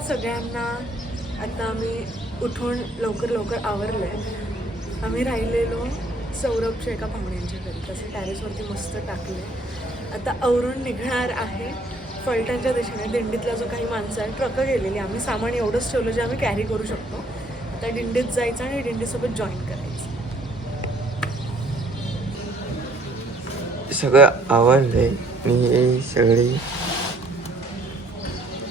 सुप्रभात सगळ्यांना. आता आम्ही उठून लवकर आवरलं आहे. आम्ही राहिलेलो सौरभच्या एका पाहुण्यांच्या घरी, तसं टॅरेसवरती मस्त टाकले. आता आवरून निघणार आहे फलटणच्या दिशेने. दिंडीतला जो काही माणसं आहे, ट्रक गेलेली, आम्ही सामान एवढंच ठेवलं जे आम्ही कॅरी करू शकतो. आता दिंडीत जायचं आणि दिंडीसोबत जॉईन करायचं. सगळं आवडलंय मी सगळे.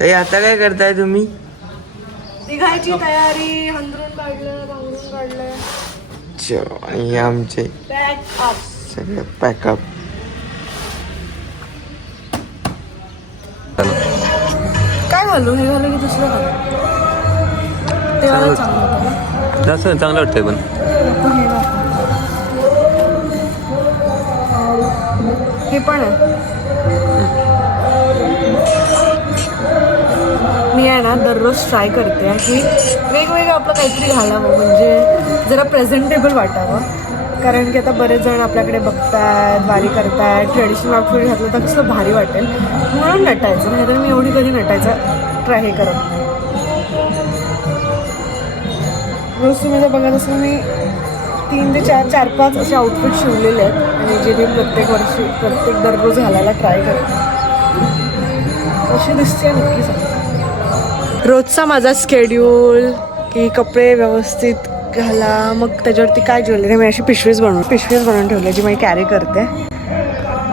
ताई आता काय करताय तुम्ही? निघायची तयारी. हंतरून काढलं, पांघरून काढलंय. आणि आमचे पॅक अप, सगळं पॅकअप. काय घालू? हे घालू की दुसरं घालू? ते वाला चांगलं होतं ना? चांगलं वाटतंय पण हे पण आहे. मी आहे ना दररोज ट्राय करते की वेगवेगळं आपलं काहीतरी घालावं, म्हणजे जरा प्रेझेंटेबल वाटावं. कारण की आता बरेच जण आपल्याकडे बघतात, वारी करतात, ट्रेडिशनल आउटफिट घातलं तर कसं भारी वाटेल म्हणून नटायचं. नाही तर मी एवढी कधी नटायचा ट्राय करत नाही. रोज तुम्ही जर बघत असेल, मी 3 ते 4-5 असे आउटफिट शिवलेले आहेत आणि जे मी प्रत्येक दररोज घालायला ट्राय करते. अशी दिसते नक्कीच. रोजचा माझा स्केड्यूल की कपडे व्यवस्थित घाला, मग त्याच्यावरती काय ज्वेलरी. मी अशी पिशवीज बनवून ठेवली जी मी कॅरी करते.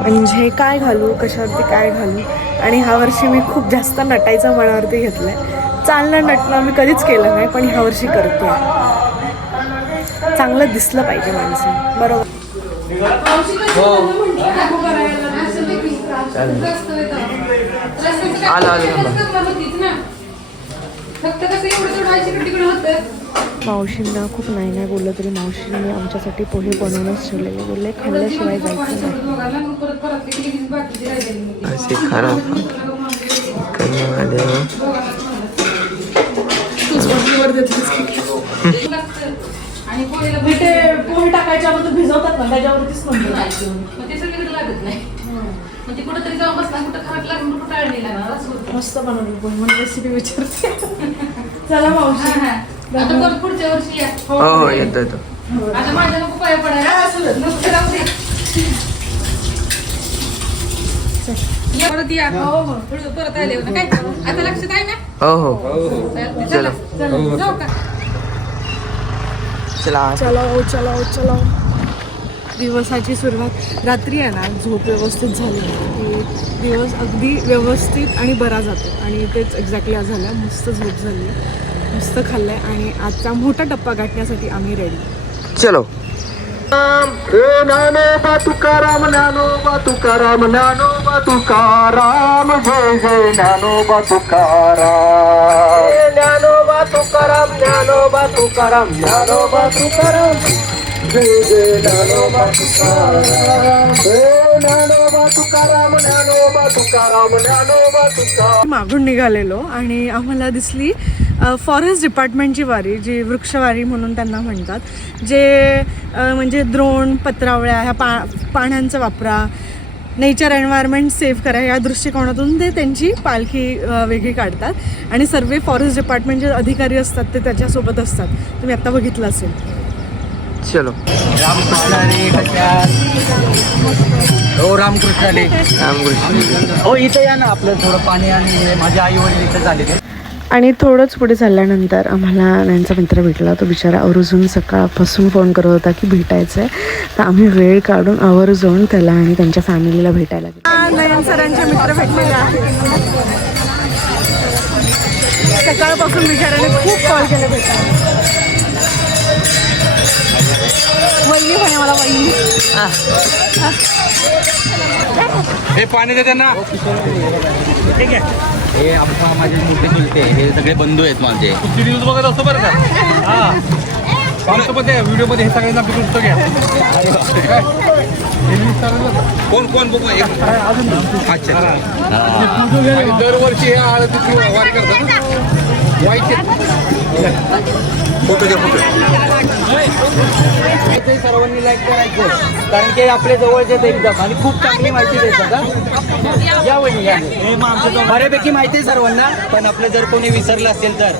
म्हणजे काय घालू, कशावरती काय घालू. आणि ह्या वर्षी मी खूप जास्त नटायचं मनावरती घेतलं आहे. चालणं नटणं मी कधीच केलं नाही, पण ह्या वर्षी करते. चांगलं दिसलं पाहिजे माणसं, बरोबर. मावशींना खूप नाही बोललं तरी मावशींनी आमच्यासाठी पोहे बनवूनच ठेवलेले. बोलले खाल्ल्याशिवाय जायचं नाही. असे खराब पोहे टाकायच्या अगोदर भिजवतात ना, त्याच्यावरतीच मस्त बनवली पोहे. म्हणून रेसिपी विचारते. चला मावशी, पुढच्या वर्षी या. हो येतो. आता माझ्या नको पाया पडायला परत या. हो परत आले होते काय. आता लक्षात आहे ना. हो चला जाऊ का. चला. दिवसाची सुरुवात रात्री आहे ना, झोप व्यवस्थित झाली की दिवस अगदी व्यवस्थित आणि बरा जातो. आणि तेच एक्झॅक्टली आज झालं. मस्त झोप झाली, मस्त खाल्लंय आणि आजचा मोठा टप्पा गाठण्यासाठी आम्ही रेडी. चलो. ज्ञानोबा तुकाराम, ज्ञानोबा तुकाराम, ज्ञानोबा तुकाराम, जय जय ज्ञानोबा तुकाराम, ज्ञानोबा तुकाराम, ज्ञानोबा तुकाराम, ज्ञानोबा तुकाराम, जय जय ज्ञानोबा तुकाराम, ज्ञानोबा तुकाराम, ज्ञानोबा तुकाराम, ज्ञानोबा तुकाराम. मागून निघालेलो आणि आम्हाला दिसली फॉरेस्ट डिपार्टमेंटची वारी, जी वृक्षवारी म्हणून त्यांना म्हणतात. जे म्हणजे द्रोण, पत्रावळ्या, ह्या पाण्याचा वापरा, नेचर एन्व्हायरमेंट सेव्ह करा, या दृष्टिकोनातून ते त्यांची पालखी वेगळी काढतात. आणि सर्व फॉरेस्ट डिपार्टमेंटचे अधिकारी असतात ते त्याच्यासोबत असतात. तुम्ही आत्ता बघितलं असेल. चलो. रामकृष्ण. हो इथे या ना, आपलं थोडं पाणी आणि माझ्या आई वडील इथे झाले ते. आणि थोडंच पुढे चालल्यानंतर आम्हाला त्यांचा मित्र भेटला. तो बिचारा आवर्जून सकाळपासून फोन करत होता की भेटायचं आहे. तर आम्ही वेळ काढून आवर्जून त्याला आणि त्यांच्या फॅमिलीला भेटायला गेलो. नयन सरांचे मित्र भेटलेले आहेत. सकाळपासून बिचाराने खूप कॉल केले भेटायला. वहिनी म्हणे मला, वहिनी हे पाणी देते ना. ठीक आहे. हे आमचा माझे मोठे चुलते, हे सगळे बंधू आहेत माझे. न्यूज बघत असतो बरं का. हा व्हिडिओ मध्ये हे सगळ्यांना पुस्तक घ्या. कोण बघू. अच्छा. दरवर्षी हे आळतीची वारी करतात. फोटो सर्वांनी लाईक करायचं, कारण की आपल्या जवळचे एकदम आणि खूप चांगली माहिती देतात. या वहिनी या. बऱ्यापैकी माहिती आहे सर्वांना, पण आपलं जर कोणी विसरलं असेल तर.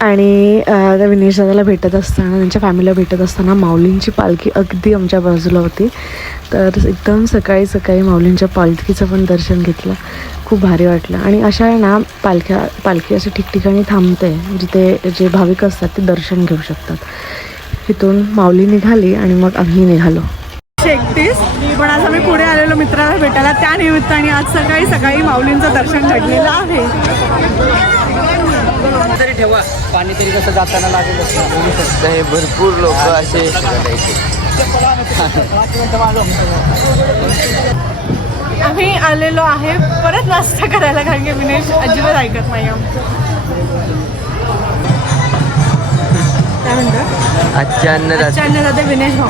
आणि त्या विनेश दादाला भेटत असताना, त्यांच्या फॅमिलीला भेटत असताना माऊलींची पालखी अगदी आमच्या बाजूला होती. तर एकदम सकाळी सकाळी माऊलींच्या पालखीचं पण दर्शन घेतलं. खूप भारी वाटलं. आणि अशा ना पालखी असे ठिकठिकाणी थांबते जिथे जे भाविक असतात ते दर्शन घेऊ शकतात. इथून माऊली निघाली आणि मग आम्ही निघालो. 31 पण आज आम्ही पुढे आलेलो मित्राला भेटायला, त्या निमित्ताने आज सकाळी सकाळी माऊलींचं दर्शन घडलेलं आहे. तरी ठेवा, पाणी तरी कसं जाताना लागेल. हे भरपूर लोक असे आम्ही आलेलो आहे परत नाश्ता करायला, कारण की विनेश अजिबात ऐकत नाही आमचं. काय म्हणतात आजच्या अन्नदाते विनेश भाऊ.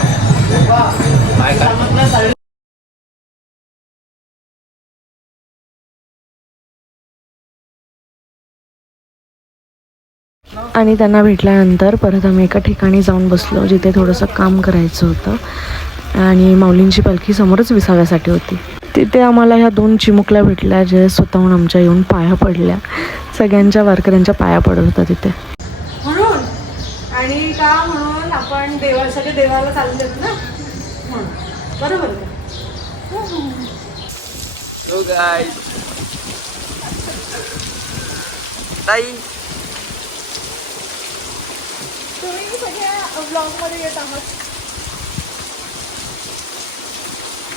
आणि त्यांना भेटल्यानंतर परत आम्ही एका ठिकाणी जाऊन बसलो जिथे थोडंसं काम करायचं होतं आणि माऊलींची पालखी समोरच विसाव्यासाठी होती. तिथे आम्हाला ह्या 2 चिमुकल्या भेटल्या जे स्वतःहून आमच्या येऊन पाया पडल्या. सगळ्यांच्या वारकऱ्यांच्या पाया पडत होता तिथे. म्हणून आणि का म्हणून आपण सगळे देवाला चाललेत ना, म्हणून. बरोबर का? ताई तुम्ही सगळ्या ब्लॉगमध्ये येत आहात.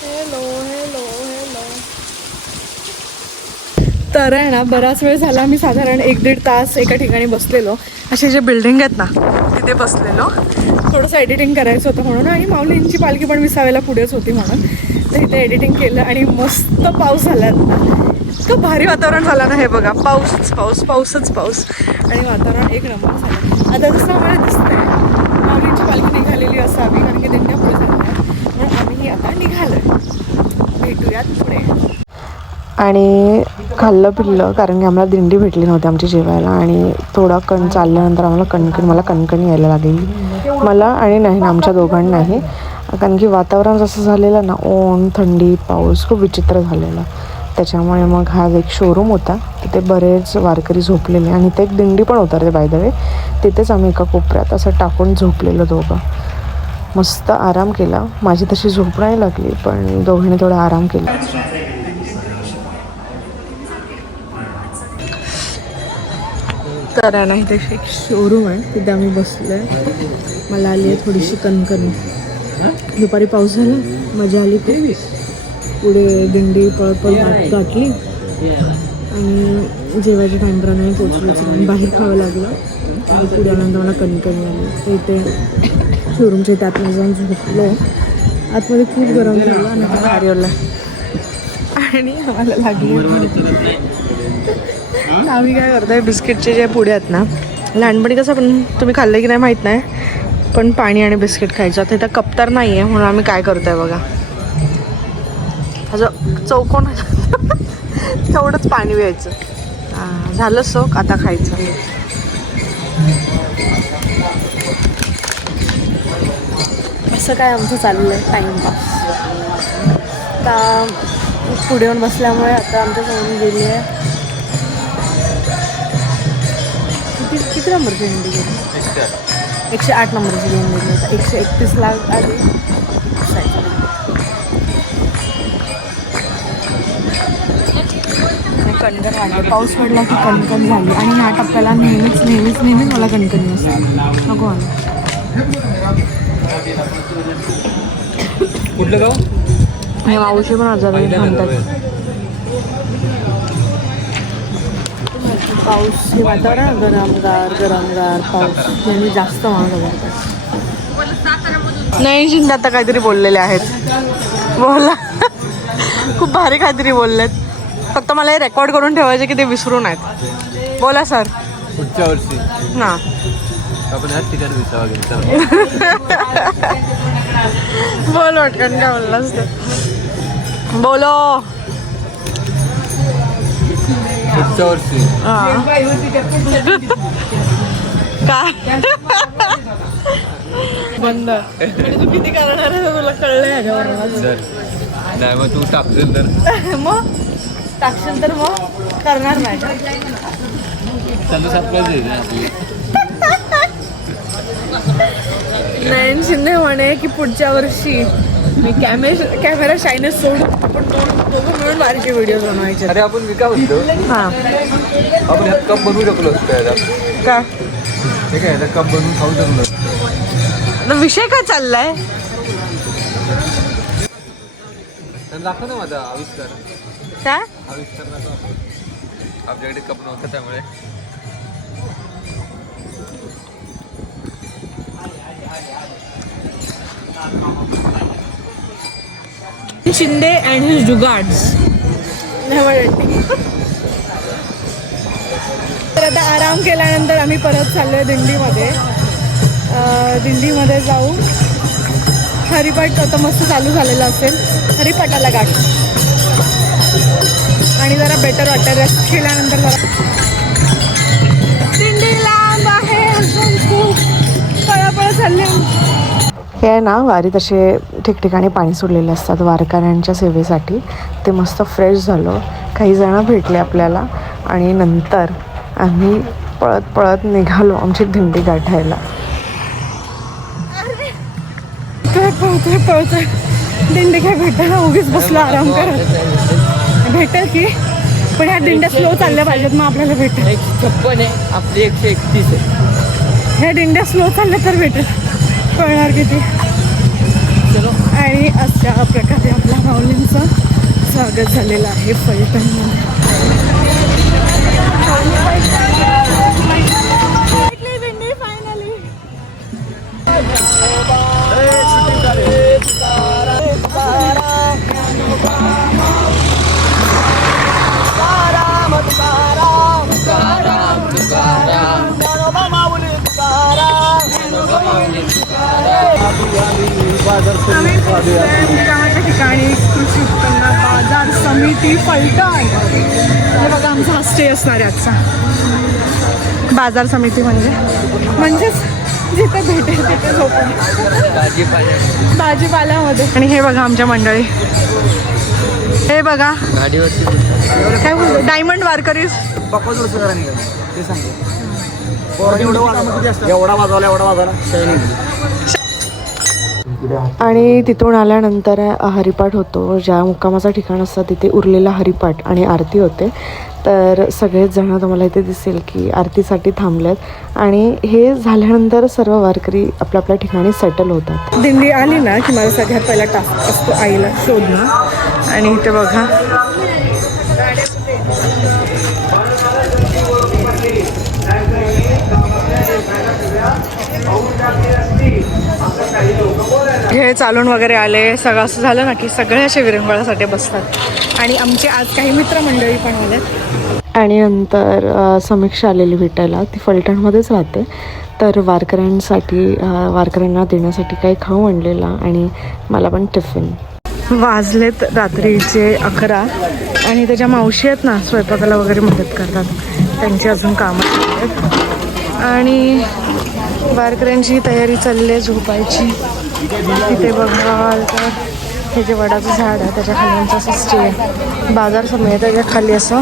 Hello hello hello. तर आहे ना, बराच वेळ झाला मी साधारण 1-1.5 तास एका ठिकाणी बसलेलो. असे जे बिल्डिंग आहेत ना तिथे बसलेलो. थोडंसं एडिटिंग करायचं होतं म्हणून, आणि माऊलींची पालखी पण विसाव्याला पुढेच होती म्हणून. तर इथे एडिटिंग केलं आणि मस्त पाऊस झाला ना. इतकं भारी वातावरण झालं ना. हे बघा, पाऊसच पाऊस आणि वातावरण एक नंबर झालं. आता जसं आम्हाला दिसतंय माऊलींची पालखी निघालेली असावी, कारण की दिंड्या पुढे झाल्या. म्हणून आम्ही आता निघालोय. भेटूयात पुढे. आणि खाल्लं पिल्लं, कारण की आम्हाला दिंडी भेटली नव्हती आमची जेवायला. आणि थोडा चालल्यानंतर आम्हाला मला कणकणी यायला लागली, मला आणि नाही ना आमच्या दोघांनाही. कारण की वातावरण जसं झालेलं ना, ऊन थंडी पाऊस खूप विचित्र झालेला. त्याच्यामुळे मग हा एक शोरूम होता, तिथे बरेच वारकरी झोपलेले आणि ते एक दिंडी पण उतरते बाय द वे. तिथेच आम्ही एका कोपऱ्यात असं टाकून झोपलेलो दोघं. मस्त आराम केला. माझी तशी झोप नाही लागली, पण दोघांनी थोडा आराम केला. तर ना इथे एक शोरूम आहे, तिथे आम्ही बसलो आहे. मला आली आहे थोडीशी कणकणी. दुपारी पाऊस झाला, मजा आली खूप. पुढे दिंडी पळपळ गाठली आणि जेवायच्या टाईमपर्यंत नाही पोचलोच आणि बाहेर खावं लागलं. आणि पुढे आल्यानंतर मला कणकणी आली. इथे शोरूमच्या इथे आतमध्ये जाऊन झोपलो. आतमध्ये खूप गरम झालं आणि बाहेर आला आणि आम्हाला लागली. आम्ही काय करतोय, बिस्किटचे जे पुढे आहेत ना, लहानपणी कसं पण तुम्ही खाल्लं की नाही माहीत नाही, पण पाणी आणि बिस्किट खायचं. आता इथं कप्तर नाही आहे म्हणून आम्ही काय करतोय बघा, असं चौकोन तेवढंच पाणी प्यायचं. झालं सोक, आता खायचं. असं काय आमचं चाललं आहे टाईमपास. आता पुढे येऊन बसल्यामुळे आता आमच्या समोरून गेली आहे. किती नंबरची दिंडी गेली? 108 नंबरची दिंडी गेली. आता 131 लाख आली. कणकण वाढली. पाऊस पडला की कणकण झाली आणि ह्या टप्प्याला नेहमीच मला कणकणी असते. नको मला. कुठलं गाव? हे मावशी पण आजार म्हणतात. पाऊस हे वातावरण गरमगार पाऊस यांनी जास्त मागं जातात. नाही शिंदे आता काहीतरी बोललेले आहेत. बोला. खूप भारी काहीतरी बोललेत. फक्त मला हे रेकॉर्ड करून ठेवायचे की ते विसरू नाहीत. बोला सर. पुढच्या वर्षी ना आपण ह्याच ठिकाणी विसावा गेलो. बोल वाटकन काय बोललास ते. बोलो. पुढच्या वर्षी काय बंद. तू किती करणार आहे तुला कळलंय ह्याच्यावर. नाही मग तू टाकशील तर मग टाकशील तर मग करणार नाही का? त्यांना सरप्राईज आहे आपली. नयन शिंदे म्हणे की पुढच्या वर्षी मी कॅमेरा शाईनेस सोडून आपण दोघं मिळून बारीचे व्हिडिओ बनवायचे. अरे आपण विका म्हणतो हां आपण ह्यात कप बनवू शकलो असतो याचा. का ठीक आहे याचा कप बनवून खाऊ शकलो असतो. तर विषय काय चाललाय? तर दाखव ना माझा आविष्कार. काय आविष्कार दाखव. आपल्याकडे कप नव्हता त्यामुळे. Shinde and his jugaads. तर आता आराम केल्यानंतर आम्ही परत चाललोय दिंडीमध्ये. दिंडीमध्ये जाऊ. हरिपाठ आता मस्त चालू झालेला असेल. हरिपाठाला गाठ आणि जरा बेटर वाटतं. रेस्ट केल्यानंतर जरा दिंडी लांब आहे अजून खूप पळापळ चालली. हे आहे ना वारीत असे ठिकठिकाणी पाणी सोडलेले असतात वारकऱ्यांच्या सेवेसाठी. ते मस्त फ्रेश झालो. काही जण भेटले आपल्याला आणि नंतर आम्ही पळत पळत निघालो आमची दिंडी गाठायला. काय पळतोय दिंडी काय भेटेल ना. उगीच बसलो आराम करत. भेटेल की पण ह्या दिंड्या स्लो चालल्या पाहिजेत मग आपल्याला भेटेल. 156 आहे आपली 131 आहे. ह्या दिंड्या स्लो चालल्या तर भेटेल. कळणार किती. आणि अशा प्रकारे आपल्या माऊलींचं स्वागत झालेलं आहे फलटणमध्ये. गावाच्या ठिकाणी कृषी उत्पन्न बाजार समिती फलटण. हे बघा आमचा हा स्टे असणार आहे आजचा. बाजार समिती म्हणजेच जिथे भेटेल तिथे झोपून भाजीपाल्यामध्ये. आणि हे बघा आमच्या मंडळी. हे बघा गाडीवरती काय बोलतो डायमंड वारकरी. आणि तिथून आल्यानंतर हरिपाठ होतो. ज्या मुक्कामाचं ठिकाण असतं तिथे उरलेला हरिपाठ आणि आरती होते. तर सगळेच जण तुम्हाला इथे दिसेल की आरतीसाठी थांबलेत आणि हे झाल्यानंतर सर्व वारकरी आपल्या आपल्या ठिकाणी सेटल होतात. दिंडी आली ना की माझा सगळ्यात पहिला टास्क असतो आईला शोधणं. आणि इथे बघा हे चालून वगैरे आले. सगळं असं झालं ना की सगळे असे विरंगुळ्यासाठी बसतात. आणि आमचे आज काही मित्रमंडळी पण आलेत. आणि नंतर समीक्षा आलेली भेटायला. ती फलटणमध्येच राहते. तर वारकऱ्यांना देण्यासाठी काही खाऊ आणलेला आणि मला पण टिफिन. वाजलेत रात्रीचे 11 आणि त्याच्या मावशी आहेत ना स्वयंपाकाला वगैरे मदत करतात. त्यांची अजून कामं आहेत आणि वारकऱ्यांची तयारी चालली आहे झोपायची. तिथे बघाल तर हे जे वडाचं झाड आहे त्याच्या खाली आमचं असं स्टे आहे. बाजार समिती आहे त्याच्या खाली असं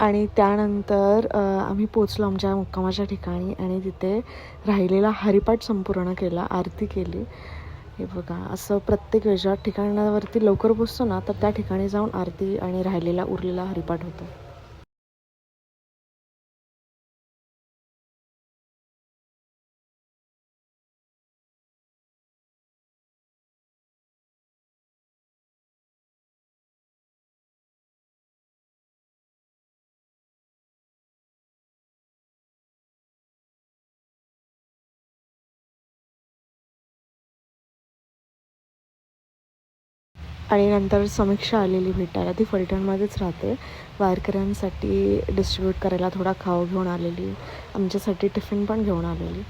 आणि त्यानंतर आम्ही पोचलो आमच्या मुक्कामाच्या ठिकाणी आणि तिथे राहिलेला हरिपाठ संपूर्ण केला, आरती केली. हे बघा, असं प्रत्येक वेळेच्या ठिकाणावरती लवकर पोचतो ना, तर त्या ठिकाणी जाऊन आरती आणि राहिलेला उरलेला हरिपाठ होतो. आणि नंतर समीक्षा आलेली भेटायला. ती फलटणमध्येच राहते. वारकऱ्यांसाठी डिस्ट्रीब्यूट करायला थोडा खाऊ घेऊन आलेली, आमच्यासाठी टिफिन पण घेऊन आलेली.